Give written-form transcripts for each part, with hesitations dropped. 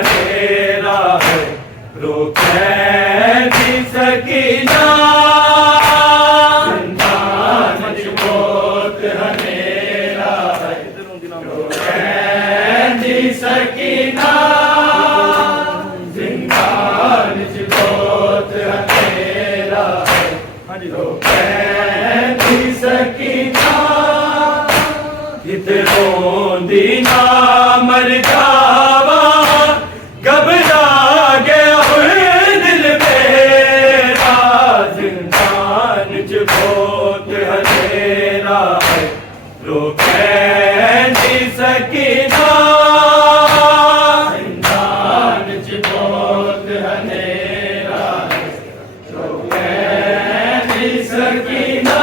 हनेरा है, रोके दी सकीना जिंदान च बहुत हनेरा है, रोके दी सकीना जिंदान च बहुत हनेरा है, रोके दी सकीना रोंदी ना मर जावा घबरा गया हुए दिल मेरा जिंदान च बहुत हनेरा है, रोके दी सकीना जिंदान च बहुत हनेरा है, रोके दी सकीना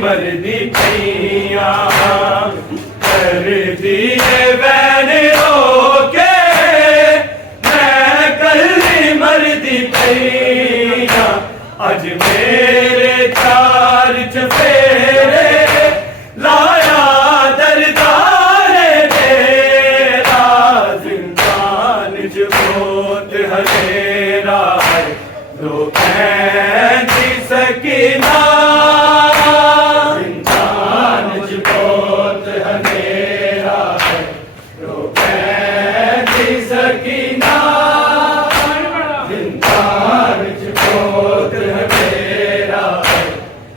मर्दी पैया कर दिए बैन रोके मैं कल मर्दी पैया अज मेरे चार चफेरे लाया दरदारे मेरा जिंदान च बहुत हनेरा है, रोके दी सकीना सकीना जिंदान च बहुत हनेरा है,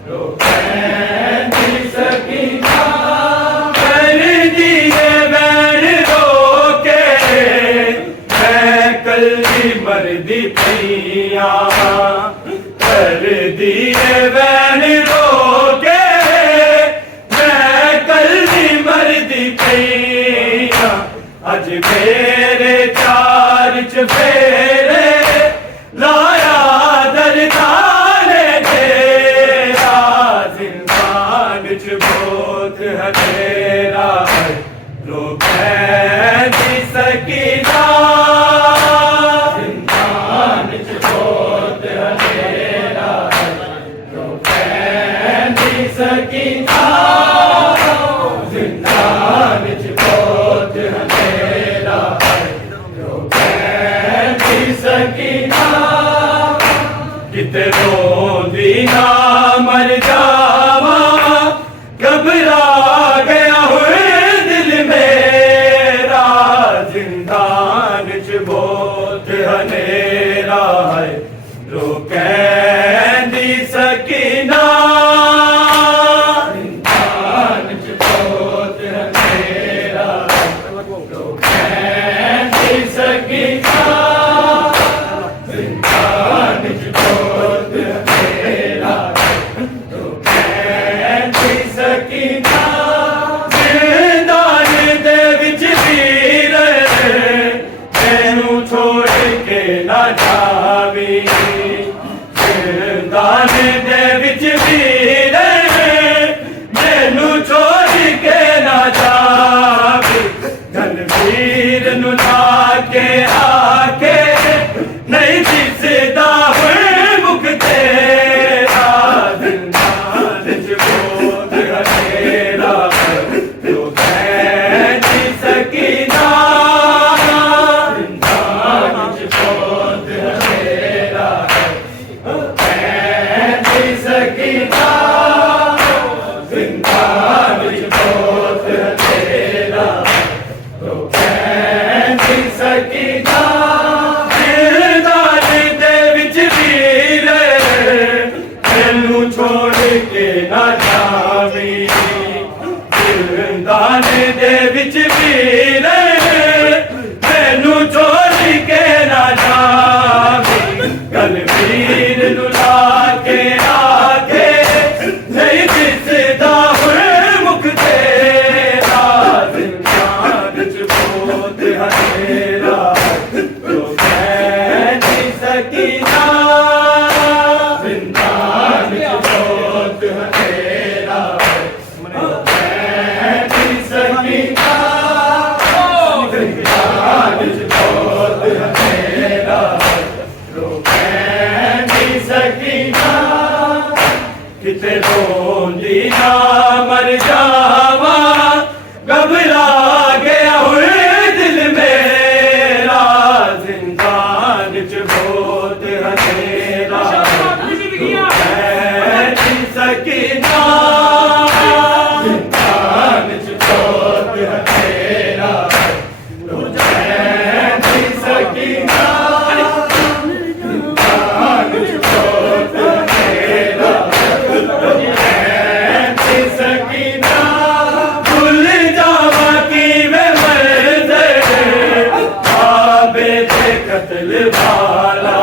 रोके दी सकीना कर दिए बैन रोके मैं कल मर्दी पैया कर दिए बैन रोके मैं कल मर्दी पैया अज मेरे चार चफेरे लाया दरदारे मेरा जिंदान च बहुत हनेरा है, रोके दी सकीना जिंदान च बहुत हनेरा है, रोके दी सकीना जिंदान च बहुत हनेरा सकीना किते रोंदी ना मर जावा घबरा गया हुए दिल मेरा जिंदान च बहुत हनेरा है, रोके दी सकीना जिंदान च बहुत हनेरा है, रोके दी सकीना जिंदान दे विच वीर मैनू छोड़ के ना जावी, धनवीर नू लाके आके नहीं दिसदा हुए मुख तेरा जिंदान च बहुत हनेरा है, रोके दी सकीना जिंदान च बहुत हनेरा है, सकीना जिंदान च बहुत हनेरा रोके दी सकीना जिंदान दे विच वीर मैनू छोड़ के ना जावी, जिंदान दे विच वीर मैनू छोड़ के ना जावी, कल वीर नू लाके आके नहीं दिसदा हुए मुख तेरा जिंदान च बहुत हनेरा रोके दी सकीना जिंदान च बहुत हनेरा रोके दी सकीना जिंदान च किते रोंदी ना मर जावा घबरा गया हुए दिल मेरा जिंदान च बहुत हथेरा सकीना जिंदान च बहुत हथेरा सकीना कत्ल वाला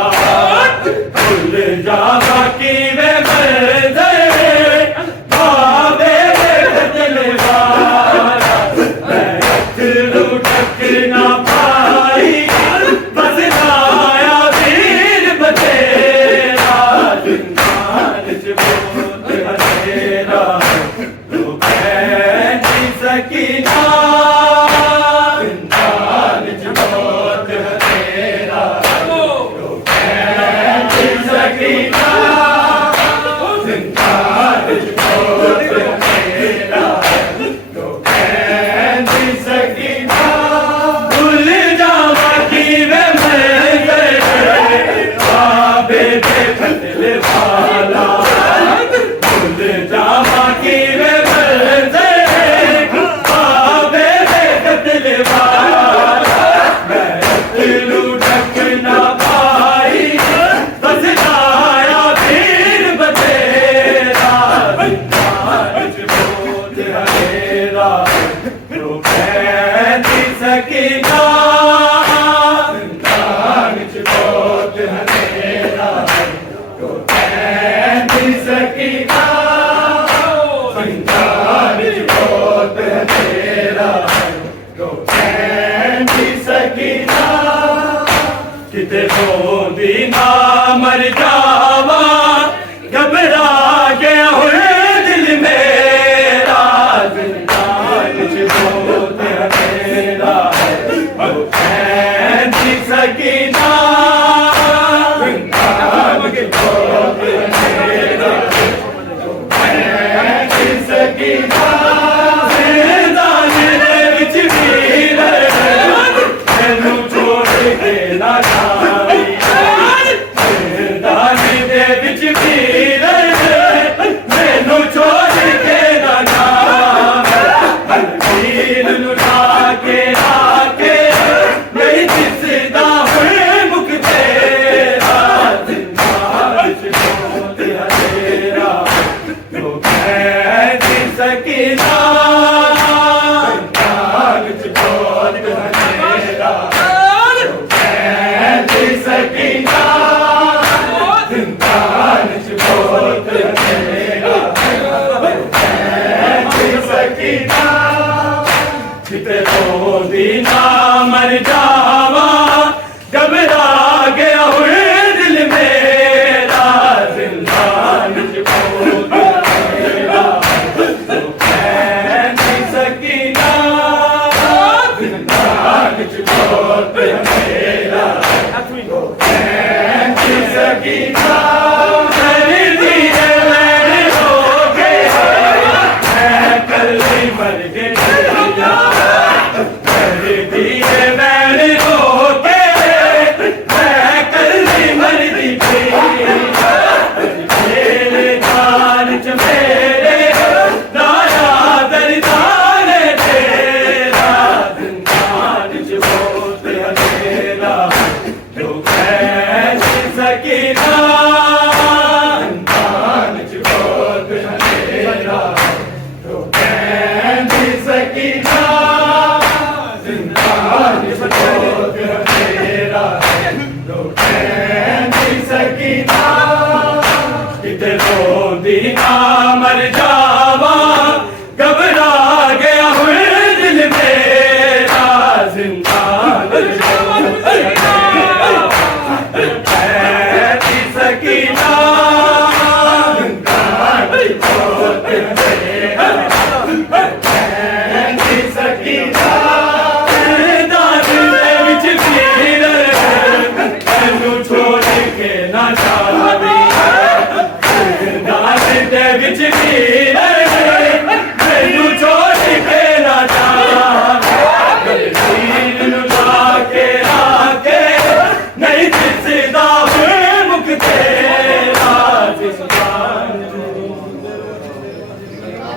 भूल जावा कि वे मर गए बाबे कत्ल वाला लुटक ना पाई बस लाया वीर बतेरा जिंदान च बहुत हथेरा तो कह सकीना जिंदान च बहुत हथेरा सकीना जिंदान च बहुत हथेरा तो सकीना जिंदान च बहुत हथेरा तो सकीना किते रोंदी ना मर जावा घबरा गया हुए दिल मेरा जिंदान च बहुत हथेरा सकीना जिंदान च बहुत हथेरा सकीना जिंदान दे विच वीर मैनू छोड़ के ना जाई जिंदान दे विच वीर मैनू छोड़ के ना जाई वीर लुटा के आके नहीं दिसदा हुए मुख तेरा जिंदान च बहुत हथेरा तो कह सकीना जिंदान च बहुत हथेरा तो कह सकीना जिंदान च बहुत हथेरा सकीना किते रोंदी ना मर जावा घबरा गया हुए दिल मेरा जिंदान च बहुत हथेरा तो कह सकीना जिंदान च बहुत हथेरा तो कह सकीना मर गए मर जावा घबरा गया हुए दिल मेरा जिंदान सकीना सकीना छोड़ के ना जावी तकबीर